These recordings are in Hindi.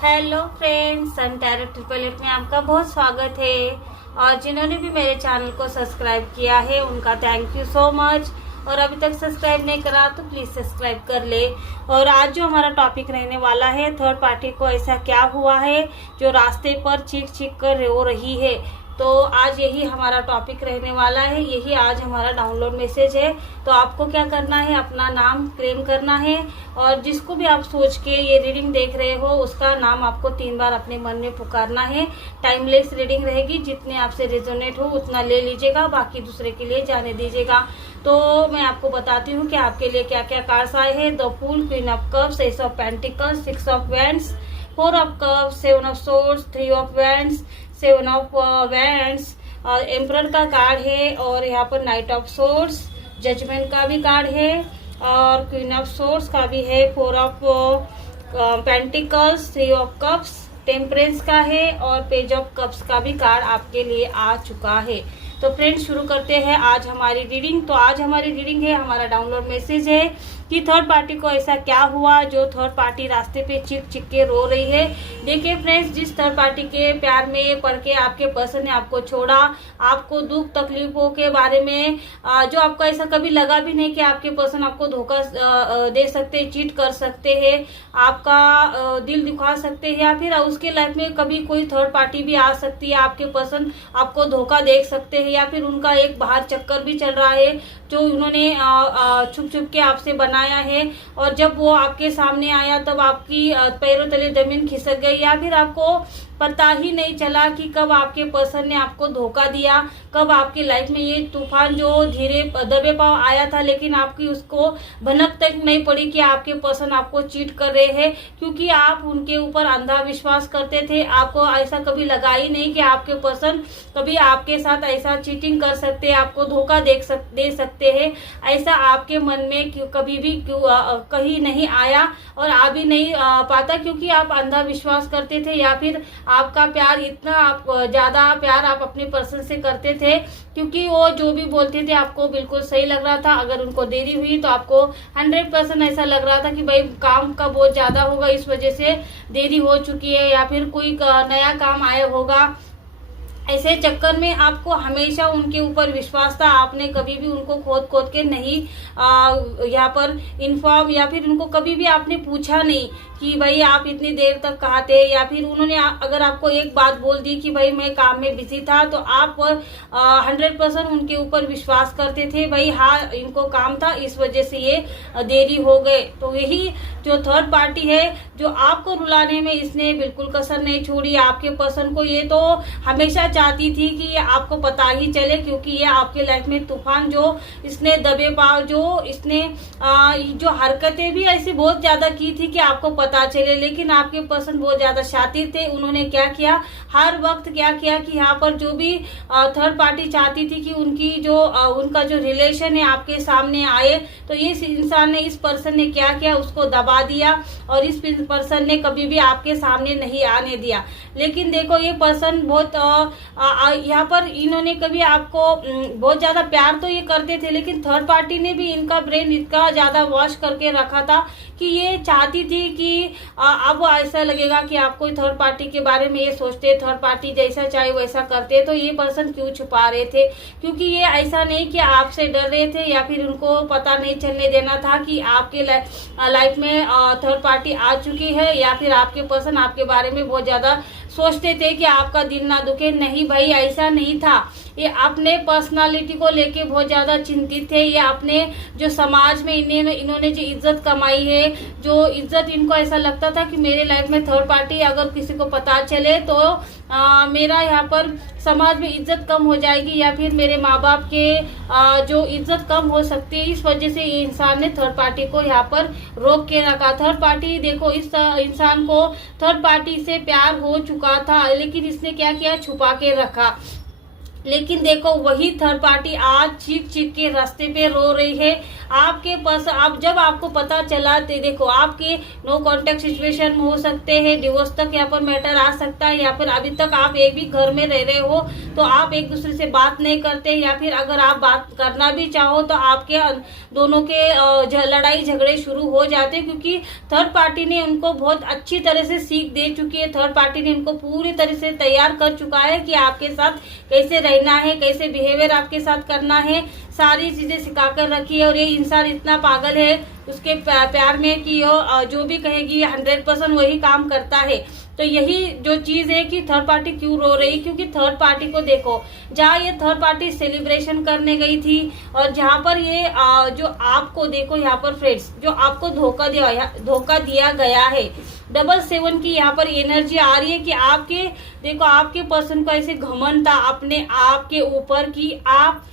हेलो फ्रेंड्स, सन टैरो 888 में आपका बहुत स्वागत है। और जिन्होंने भी मेरे चैनल को सब्सक्राइब किया है उनका थैंक यू सो मच। और अभी तक सब्सक्राइब नहीं करा तो प्लीज़ सब्सक्राइब कर ले। और आज जो हमारा टॉपिक रहने वाला है, थर्ड पार्टी को ऐसा क्या हुआ है जो रास्ते पर चीख चीख कर रो रही है। तो आज यही हमारा टॉपिक रहने वाला है, यही आज हमारा डाउनलोड मैसेज है। तो आपको क्या करना है, अपना नाम क्लेम करना है और जिसको भी आप सोच के ये रीडिंग देख रहे हो उसका नाम आपको 3 बार अपने मन में पुकारना है। टाइमलेस रीडिंग रहेगी, जितने आपसे रेजोनेट हो उतना ले लीजिएगा, बाकी दूसरे के लिए जाने दीजिएगा। तो मैं आपको बताती हूँ कि आपके लिए क्या क्या कार्ड्स आए हैं। The fool, queen of cups, ace of pentacles, 6 of wands, 4 of cups, 7 of swords, 3 of wands, 7 of wands, और एम्परर का कार्ड है। और यहाँ पर नाइट ऑफ सोर्ड्स, जजमेंट का भी कार्ड है और क्वीन ऑफ सोर्ड्स का भी है। 4 of pentacles, 3 of cups, temperance का है और पेज ऑफ कप्स का भी कार्ड आपके लिए आ चुका है। तो फ्रेंड्स, शुरू करते हैं आज हमारी रीडिंग। तो आज हमारी रीडिंग है, हमारा डाउनलोड मैसेज है कि थर्ड पार्टी को ऐसा क्या हुआ जो थर्ड पार्टी रास्ते पे चिक चिक के रो रही है। देखिए फ्रेंड्स, जिस थर्ड पार्टी के प्यार में पड़ के आपके पर्सन ने आपको छोड़ा, आपको दुख तकलीफों के बारे में जो आपको ऐसा कभी लगा भी नहीं कि आपके पर्सन आपको धोखा दे सकते, चीट कर सकते हैं, आपका दिल दुखा सकते हैं, या फिर उसके लाइफ में कभी कोई थर्ड पार्टी भी आ सकती है। आपके पर्सन आपको धोखा दे सकते हैं या फिर उनका एक बाहर चक्कर भी चल रहा है जो उन्होंने छुप छुप के आपसे बनाया है। और जब वो आपके सामने आया तब आपकी पैरों तले जमीन खिसक गई, या फिर आपको पता ही नहीं चला कि कब आपके पर्सन ने आपको धोखा दिया, कब आपकी लाइफ में ये तूफान जो धीरे दबे पाव आया था, लेकिन आपकी उसको भनक तक नहीं पड़ी कि आपके पर्सन आपको चीट कर रहे हैं, क्योंकि आप उनके ऊपर अंधा विश्वास करते थे। आपको ऐसा कभी लगा ही नहीं कि आपके पर्सन कभी आपके साथ ऐसा चीटिंग कर सकते हैं, आपको धोखा दे सकते हैं। ऐसा आपके मन में कभी भी कहीं नहीं आया और आ भी नहीं पाता, क्योंकि आप अंधा विश्वास करते थे, या फिर आपका प्यार इतना ज्यादा प्यार आप अपने पर्सन से करते थे, क्योंकि वो जो भी बोलते थे आपको बिल्कुल सही लग रहा था। अगर उनको देरी हुई तो आपको 100% ऐसा लग रहा था कि भाई काम का बहुत ज्यादा होगा, इस वजह से देरी हो चुकी है, या फिर कोई नया काम आया होगा। ऐसे चक्कर में आपको हमेशा उनके ऊपर विश्वास था, आपने कभी भी उनको खोद खोद के नहीं यहाँ पर इन्फॉर्म, या फिर उनको कभी भी आपने पूछा नहीं कि भाई आप इतनी देर तक कहाँ थे, या फिर उन्होंने अगर आपको एक बात बोल दी कि भाई मैं काम में बिजी था, तो आप 100% उनके ऊपर विश्वास करते थे, भाई हाँ इनको काम था इस वजह से ये देरी हो गए। तो यही जो थर्ड पार्टी है जो आपको रुलाने में इसने बिल्कुल कसर नहीं छोड़ी। आपके पर्सन को ये तो हमेशा चाहती थी कि ये आपको पता ही चले, क्योंकि ये आपके लाइफ में तूफान जो इसने दबे पाव, जो इसने जो हरकतें भी ऐसी बहुत ज्यादा की थी कि आपको पता चले, लेकिन आपके पर्सन बहुत ज्यादा शातिर थे। उन्होंने क्या किया, हर वक्त क्या किया कि यहाँ पर जो भी थर्ड पार्टी चाहती थी कि उनकी जो उनका जो रिलेशन है आपके सामने आए, तो इस इंसान ने, इस पर्सन ने क्या किया, उसको दबा दिया और इस पर्सन ने कभी भी आपके सामने नहीं आने दिया। लेकिन देखो, ये पर्सन बहुत यहाँ पर इन्होंने कभी आपको बहुत ज्यादा प्यार तो ये करते थे, लेकिन थर्ड पार्टी ने भी इनका ब्रेन इतना ज्यादा वॉश करके रखा था कि ये चाहती थी कि अब ऐसा लगेगा कि आप कोई थर्ड पार्टी के बारे में ये सोचते, थर्ड पार्टी जैसा चाहे वैसा करते, तो ये पर्सन क्यों छुपा रहे थे। क्योंकि ये ऐसा नहीं कि आपसे डर रहे थे, या फिर उनको पता नहीं चलने देना था कि आपके लाइफ में थर्ड पार्टी आ चुकी है, या फिर आपके पर्सन आपके बारे में बहुत ज्यादा सोचते थे कि आपका दिल ना दुखे। नहीं भाई, ऐसा नहीं था। ये अपने पर्सनालिटी को लेके बहुत ज्यादा चिंतित थे। ये अपने जो समाज में इन्होंने जो इज्जत कमाई है, जो इज्जत इनको ऐसा लगता था कि मेरे लाइफ में थर्ड पार्टी अगर किसी को पता चले तो मेरा यहाँ पर समाज में इज्जत कम हो जाएगी, या फिर मेरे माँ बाप के जो इज्जत कम हो सकती है। इस वजह से ये इंसान ने थर्ड पार्टी को यहाँ पर रोक के रखा। थर्ड पार्टी, देखो इस इंसान को थर्ड पार्टी से प्यार हो चुका था, लेकिन इसने क्या किया, छुपा के रखा। लेकिन देखो वही थर्ड पार्टी आज चीख चीख के रास्ते पे रो रही है आपके पास। अब जब आपको पता चला तो देखो आपके नो कॉन्टेक्ट सिचुएशन हो सकते हैं, डिवोर्स तक यहाँ पर मैटर आ सकता है, या फिर अभी तक आप एक भी घर में रह रहे हो तो आप एक दूसरे से बात नहीं करते, या फिर अगर आप बात करना भी चाहो तो आपके दोनों के लड़ाई झगड़े शुरू हो जाते हैं, क्योंकि थर्ड पार्टी ने उनको बहुत अच्छी तरह से सीख दे चुकी है। थर्ड पार्टी ने उनको पूरी तरह से तैयार कर चुका है कि आपके साथ कैसे रहना है, कैसे बिहेवियर आपके साथ करना है, सारी चीजें सिखाकर रखी है। और ये इंसान इतना पागल है उसके प्यार में कि जो भी कहेगी 100% वही काम करता है। तो यही जो चीज है कि थर्ड पार्टी क्यों रो रही, क्योंकि थर्ड पार्टी को देखो जहाँ ये थर्ड पार्टी सेलिब्रेशन करने गई थी और जहाँ पर ये जो आपको देखो यहाँ पर फ्रेंड्स जो आपको धोखा दिया गया है, 7 की यहाँ पर एनर्जी आ रही है कि आपके देखो आपके पर्सन को ऐसे घमंड था अपने आप के ऊपर कि आप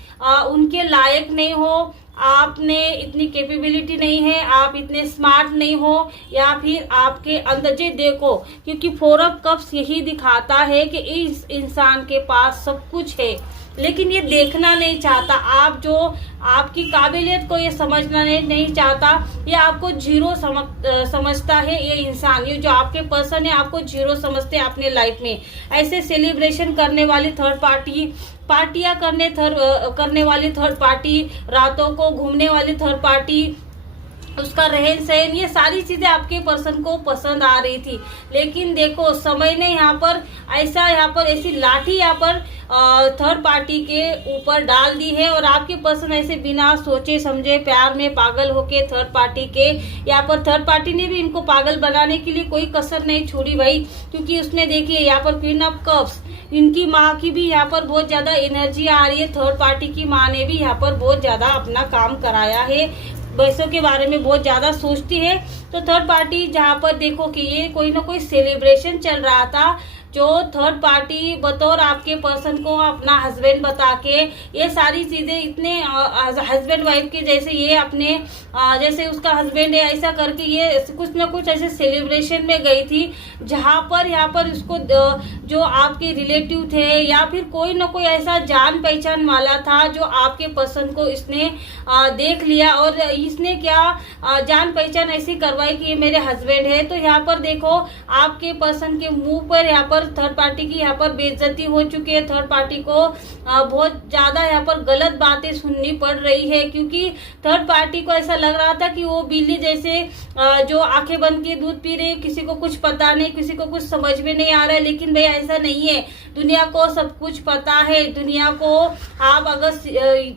उनके लायक नहीं हो, आपने इतनी कैपेबिलिटी नहीं है, आप इतने स्मार्ट नहीं हो, या फिर आपके अंदर जे देखो, क्योंकि 4 ऑफ कप्स यही दिखाता है कि इस इंसान के पास सब कुछ है लेकिन ये देखना नहीं चाहता। आप जो आपकी काबिलियत को ये समझना नहीं चाहता, ये आपको जीरो समझता है। ये इंसान ये जो आपके पर्सन है आपको जीरो समझते हैं अपने लाइफ में। ऐसे सेलिब्रेशन करने वाली थर्ड पार्टी, पार्टियां करने वाली थर्ड पार्टी, रातों को घूमने वाली थर्ड पार्टी, उसका रहन सहन, ये सारी चीजें आपके पर्सन को पसंद आ रही थी। लेकिन देखो समय ने यहाँ पर ऐसी लाठी यहाँ पर थर्ड पार्टी के ऊपर डाल दी है और आपके पर्सन ऐसे बिना सोचे समझे प्यार में पागल होके थर्ड पार्टी के यहाँ पर थर्ड पार्टी ने भी इनको पागल बनाने के लिए कोई कसर नहीं छोड़ी भाई। क्योंकि उसमें देखिए यहाँ पर क्वीन ऑफ कप्स, इनकी माँ की भी यहाँ पर बहुत ज्यादा एनर्जी आ रही है। थर्ड पार्टी की माँ ने भी यहाँ पर बहुत ज्यादा अपना काम कराया है, पैसों के बारे में बहुत ज्यादा सोचती है। तो थर्ड पार्टी जहाँ पर देखो कि ये कोई ना कोई सेलिब्रेशन चल रहा था, जो थर्ड पार्टी बतौर आपके पर्सन को अपना हस्बैंड बता के ये सारी चीजें इतने हस्बैंड वाइफ के जैसे ये अपने जैसे उसका हस्बैंड है ऐसा करके ये कुछ ना कुछ ऐसे सेलिब्रेशन में गई थी, जहाँ पर यहाँ पर उसको जो आपके रिलेटिव थे या फिर कोई ना कोई ऐसा जान पहचान वाला था जो आपके पर्सन को इसने देख लिया और इसने क्या जान पहचान ऐसी करवाई कि ये मेरे हस्बैंड है। तो यहाँ पर देखो आपके पर्सन के मुंह पर यहाँ पर थर्ड पार्टी की यहाँ पर बेइज्जती हो चुकी है। थर्ड पार्टी को बहुत ज्यादा यहाँ पर गलत बातें सुननी पड़ रही है, क्योंकि थर्ड पार्टी को ऐसा लग रहा था कि वो बिल्ली जैसे जो आंखें बंद के दूध पी रही, किसी को कुछ पता नहीं, किसी को कुछ समझ में नहीं आ रहा है। लेकिन भाई ऐसा नहीं है, दुनिया को सब कुछ पता है। दुनिया को आप अगर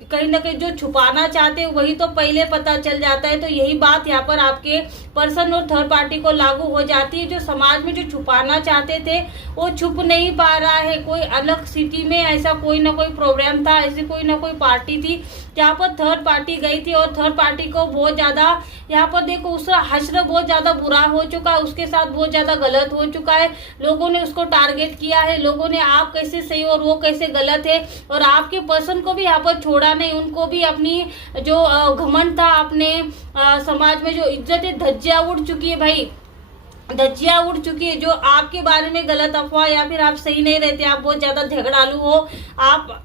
कहीं ना कहीं जो छुपाना चाहते हो वही तो पहले पता चल जाता है। तो यही बात यहाँ पर आपके पर्सन और थर्ड पार्टी को लागू हो जाती है। जो समाज में जो छुपाना चाहते थे वो छुप नहीं पा रहा है। कोई अलग सिटी में ऐसा कोई ना कोई प्रोग्राम था, ऐसी कोई ना कोई पार्टी थी जहाँ पर थर्ड पार्टी गई थी और थर्ड पार्टी को बहुत ज्यादा यहाँ पर देखो उसका हश्र बहुत ज्यादा बुरा हो चुका है, उसके साथ बहुत ज्यादा गलत हो चुका है। लोगों ने उसको टारगेट किया है, लोगों ने आप कैसे सही और वो कैसे गलत है, और आपके पर्सन को भी यहाँ पर छोड़ा नहीं। उनको भी अपनी जो घमंड था, अपने समाज में जो इज्जत है, धज्जियां उड़ चुकी है भाई, धज्जियां उड़ चुकी है। जो आपके बारे में गलत अफवाह या फिर आप सही नहीं रहते, आप बहुत ज्यादा झगड़ालू हो, आप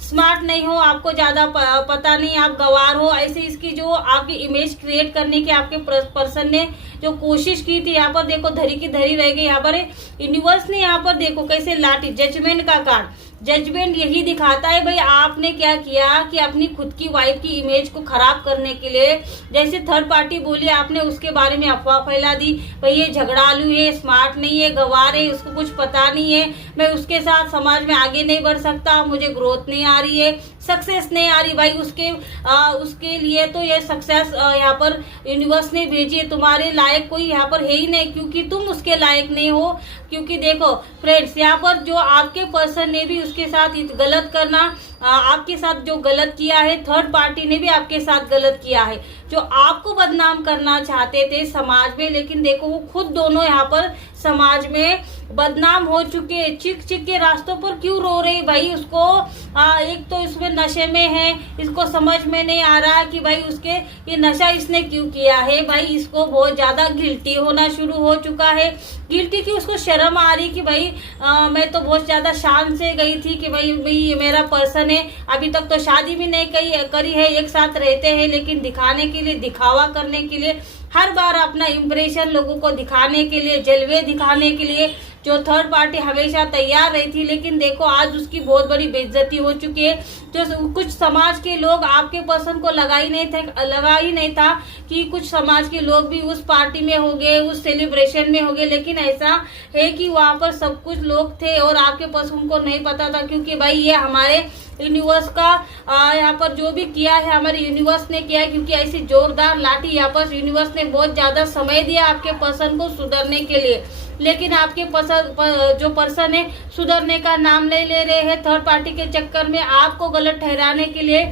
स्मार्ट नहीं हो, आपको ज्यादा पता नहीं, आप गवार हो, ऐसे इसकी जो आपकी इमेज क्रिएट करने की आपके पर्सन ने जो कोशिश की थी, यहाँ पर देखो धरी की धरी रह गई। यहाँ पर यूनिवर्स ने यहाँ पर देखो कैसे लाठी, जजमेंट का कार्ड, जजमेंट यही दिखाता है भाई आपने क्या किया कि अपनी खुद की वाइफ की इमेज को खराब करने के लिए जैसे थर्ड पार्टी बोली आपने उसके बारे में अफवाह फैला दी, भाई ये झगड़ालू है, स्मार्ट नहीं है, गवार है, उसको कुछ पता नहीं है, मैं उसके साथ समाज में आगे नहीं बढ़ सकता, मुझे ग्रोथ नहीं आ रही है, सक्सेस नहीं आ रही। भाई उसके लिए तो ये सक्सेस यहाँ पर यूनिवर्स ने भेजी है, तुम्हारे लायक कोई यहाँ पर है ही नहीं, क्योंकि तुम उसके लायक नहीं हो। क्योंकि देखो फ्रेंड्स यहाँ पर जो आपके पर्सन ने भी उसके साथ गलत करना, आपके साथ जो गलत किया है, थर्ड पार्टी ने भी आपके साथ गलत किया है, जो आपको बदनाम करना चाहते थे समाज में। लेकिन देखो वो खुद दोनों यहाँ पर समाज में बदनाम हो चुके, चिक चिक के रास्तों पर क्यों रो रहे भाई। उसको एक तो इसमें नशे में है, इसको समझ में नहीं आ रहा कि भाई उसके ये नशा इसने क्यों किया है। भाई इसको बहुत ज्यादा गिल्टी होना शुरू हो चुका है, गिल्टी की उसको शर्म आ रही कि भाई मैं तो बहुत ज्यादा शान से गई थी कि भाई ये मेरा पर्सन है, अभी तक तो शादी भी नहीं करी है, एक साथ रहते हैं, लेकिन दिखाने के लिए, दिखावा करने के लिए, हर बार अपना इम्प्रेशन लोगों को दिखाने के लिए, जलवे दिखाने के लिए जो थर्ड पार्टी हमेशा तैयार रही थी, लेकिन देखो आज उसकी बहुत बड़ी बेइज्जती हो चुकी है। जो कुछ समाज के लोग आपके पर्सन को लगा ही नहीं था कि कुछ समाज के लोग भी उस पार्टी में हो गए, उस सेलिब्रेशन में हो गए, लेकिन ऐसा है कि वहां पर सब कुछ लोग थे और आपके पर्सन को नहीं पता था, क्योंकि भाई ये हमारे यूनिवर्स का यहाँ पर जो भी किया है हमारे यूनिवर्स ने किया है, क्योंकि ऐसी जोरदार लाठी यहाँ पर यूनिवर्स ने बहुत ज्यादा समय दिया आपके पर्सन को सुधरने के लिए, लेकिन आपके जो पर्सन है सुधरने का नाम नहीं ले रहे हैं। थर्ड पार्टी के चक्कर में आपको गलत ठहराने के लिए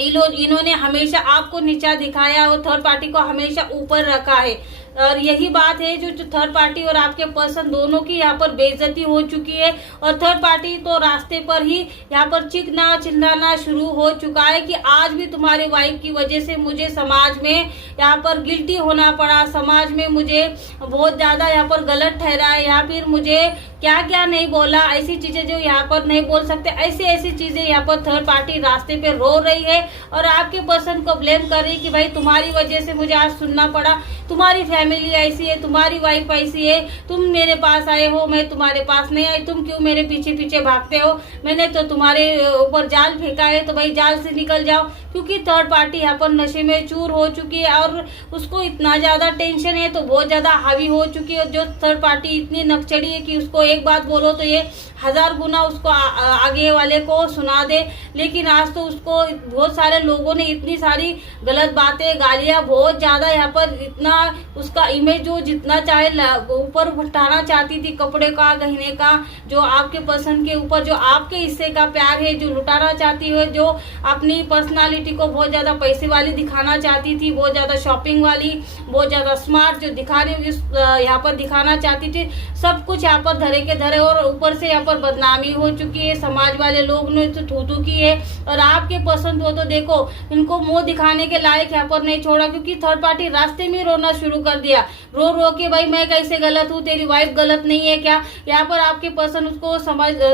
इन्होंने हमेशा आपको नीचा दिखाया और थर्ड पार्टी को हमेशा ऊपर रखा है। और यही बात है जो थर्ड पार्टी और आपके पर्सन दोनों की यहाँ पर बेइज्जती हो चुकी है, और थर्ड पार्टी तो रास्ते पर ही यहाँ पर चीखना चिल्लाना शुरू हो चुका है कि आज भी तुम्हारे वाइफ की वजह से मुझे समाज में यहाँ पर गिल्टी होना पड़ा, समाज में मुझे बहुत ज्यादा यहाँ पर गलत ठहराया, या फिर मुझे क्या क्या नहीं बोला, ऐसी चीजें जो यहाँ पर नहीं बोल सकते, ऐसी चीजें यहाँ पर थर्ड पार्टी रास्ते पे रो रही है और आपके पर्सन को ब्लेम कर रही कि भाई तुम्हारी वजह से मुझे आज सुनना पड़ा, तुम्हारी फैमिली ऐसी है, तुम्हारी वाइफ ऐसी है, तुम मेरे पास आए हो, मैं तुम्हारे पास नहीं आई, तुम क्यों मेरे पीछे पीछे भागते हो, मैंने तो तुम्हारे ऊपर जाल फेंका है, तो भाई जाल से निकल जाओ। क्योंकि थर्ड पार्टी यहाँ पर नशे में चूर हो चुकी है और उसको इतना ज्यादा टेंशन है, तो बहुत ज्यादा हावी हो चुकी है। जो थर्ड पार्टी इतनी नकचड़ी है कि उसको एक बात बोलो तो ये 1000 गुना उसको आगे वाले को सुना दे, लेकिन आज तो उसको बहुत सारे लोगों ने इतनी सारी गलत बातें, गालियां, बहुत ज्यादा यहाँ पर इतना उसका इमेज जो जितना चाहे ऊपर उठाना चाहती थी, कपड़े का, गहने का, जो आपके पर्सन के ऊपर जो आपके हिस्से का प्यार है जो लुटाना चाहती है, जो अपनी पर्सनालिटी को बहुत ज्यादा पैसे वाली दिखाना चाहती थी, बहुत ज्यादा शॉपिंग वाली, बहुत ज्यादा स्मार्ट जो दिखा रही यहाँ पर दिखाना चाहती थी, सब कुछ यहाँ पर धरे के धरे, और ऊपर से यहाँ पर बदनामी हो चुकी है, समाज वाले लोग ने तो थू की है। और आपके पसंद हो तो देखो इनको मुंह दिखाने के लायक यहाँ पर नहीं छोड़ा, क्योंकि थर्ड पार्टी रास्ते में रोना शुरू कर दिया, रो रो के भाई मैं कैसे गलत हूँ, तेरी वाइफ गलत नहीं है क्या। यहाँ पर आपके पर्सन उसको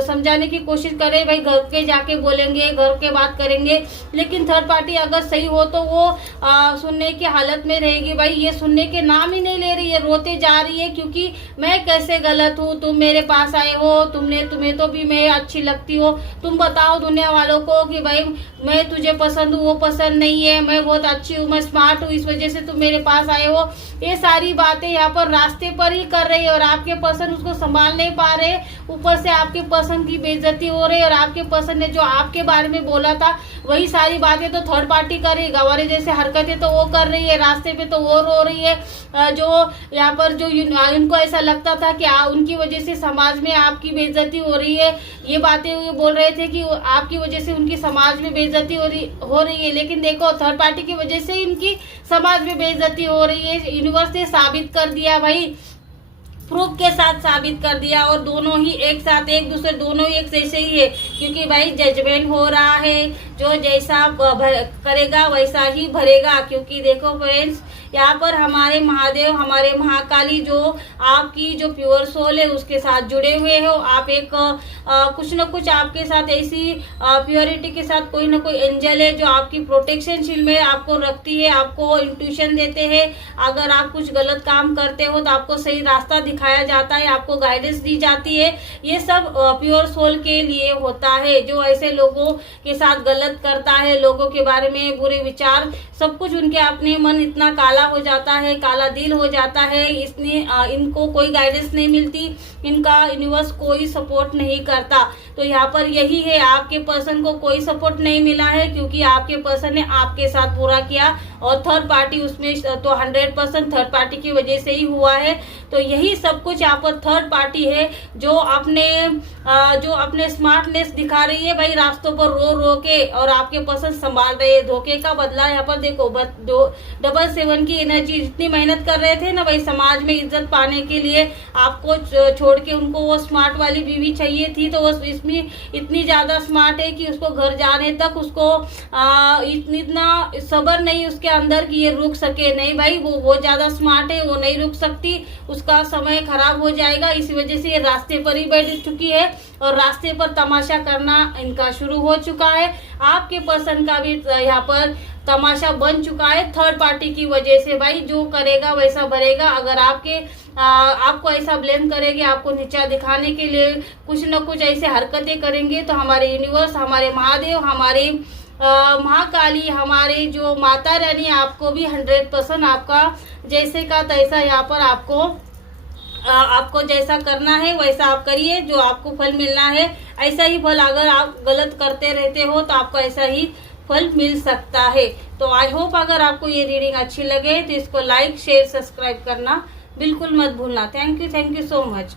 समझाने की कोशिश करे, भाई घर के जाके बोलेंगे, घर के बात करेंगे, लेकिन थर्ड पार्टी अगर सही हो तो वो सुनने की हालत में रहेगी। भाई ये सुनने के नाम ही नहीं ले रही है, रोते जा रही है, क्योंकि मैं कैसे गलत हूँ, तुम मेरे पास आए हो, तुम्हें तो भी मैं अच्छी लगती हो, तुम बताओ दुनिया वालों को कि भाई मैं तुझे पसंद हूँ, वो पसंद नहीं है, मैं बहुत अच्छी हूँ, मैं स्मार्ट हूँ, इस वजह से तुम मेरे पास आए हो। ये सारी बातें यहाँ पर रास्ते पर ही कर रही है और आपके पर्सन उसको संभाल नहीं पा रहे, ऊपर से आपके पर्सन की बेइज्जती हो रही है, और आपके पर्सन ने जो आपके बारे में बोला था वही सारी बातें तो थर्ड पार्टी कर रही है, गवारे जैसे हरकतें तो वो कर रही है, रास्ते पे तो वो रो रही है। जो यहाँ पर जो उनको ऐसा लगता था कि उनकी वजह से समाज में आपकी बेइज्जती हो रही है, ये बातें वो बोल रहे थे कि आपकी वजह से उनकी समाज में बेइज्जती हो रही है, लेकिन देखो थर्ड पार्टी की वजह से इनकी समाज में बेइज्जती हो रही है। यूनिवर्स ने साबित कर दिया भाई, प्रूफ के साथ साबित कर दिया, और दोनों ही एक साथ, एक दूसरे दोनों ही एक जैसे ही है, क्योंकि भाई जजमेंट हो रहा है, जो जैसा करेगा वैसा ही भरेगा। क्योंकि देखो फ्रेंड्स, यहाँ पर हमारे महादेव, हमारे महाकाली जो आपकी जो प्योर सोल है उसके साथ जुड़े हुए हो, आप एक कुछ न कुछ आपके साथ ऐसी प्योरिटी के साथ कोई ना कोई एंजल है जो आपकी प्रोटेक्शन शील्ड में आपको रखती है, आपको इंट्यूशन देते हैं, अगर आप कुछ गलत काम करते हो तो आपको सही रास्ता दिखाया जाता है, आपको गाइडेंस दी जाती है। ये सब प्योर सोल के लिए होता है। जो ऐसे लोगों के साथ गलत करता है, लोगों के बारे में बुरे विचार, सब कुछ उनके अपने मन इतना काला हो जाता है, काला दिल हो जाता है, इनको कोई गाइडेंस नहीं मिलती, इनका यूनिवर्स कोई सपोर्ट नहीं करता। तो यहाँ पर यही है, आपके पर्सन को कोई सपोर्ट नहीं मिला है, क्योंकि आपके पर्सन ने आपके साथ पूरा किया, और थर्ड पार्टी उसमें तो 100% थर्ड पार्टी की वजह से ही हुआ है। तो यही सब कुछ यहाँ पर थर्ड पार्टी है जो अपने स्मार्टनेस दिखा रही है भाई, रास्तों पर रो रो के, और आपके पर्सन संभाल रहे हैं। धोखे का बदला यहाँ पर देखो 777 मन की एनर्जी, जितनी मेहनत कर रहे थे ना भाई समाज में इज्जत पाने के लिए, आपको छोड़ के उनको वो स्मार्ट वाली बीवी चाहिए थी, तो वो इसमें इतनी ज्यादा स्मार्ट है कि उसको घर जाने तक उसको इतना सब्र नहीं उसके अंदर कि ये रुक सके। नहीं भाई, वो बहुत ज्यादा स्मार्ट है, वो नहीं रुक सकती, उसका समय खराब हो जाएगा। इसी वजह से ये रास्ते पर ही बैठ चुकी है और रास्ते पर तमाशा करना इनका शुरू हो चुका है। आपके पर्सन का भी यहाँ पर तमाशा बन चुका है थर्ड पार्टी की वजह से। भाई जो करेगा वैसा भरेगा। अगर आपको ऐसा ब्लेम करेंगे, आपको नीचा दिखाने के लिए कुछ न कुछ ऐसे हरकतें करेंगे, तो हमारे यूनिवर्स, हमारे महादेव, हमारे महाकाली, हमारे जो माता रानी आपको भी 100% आपका जैसे का तैसा यहाँ पर आपको जैसा करना है वैसा आप करिए, जो आपको फल मिलना है ऐसा ही फल। अगर आप गलत करते रहते हो तो आपको ऐसा ही फल मिल सकता है। तो आई होप अगर आपको ये रीडिंग अच्छी लगे तो इसको लाइक, शेयर, सब्सक्राइब करना बिल्कुल मत भूलना। Thank you so much.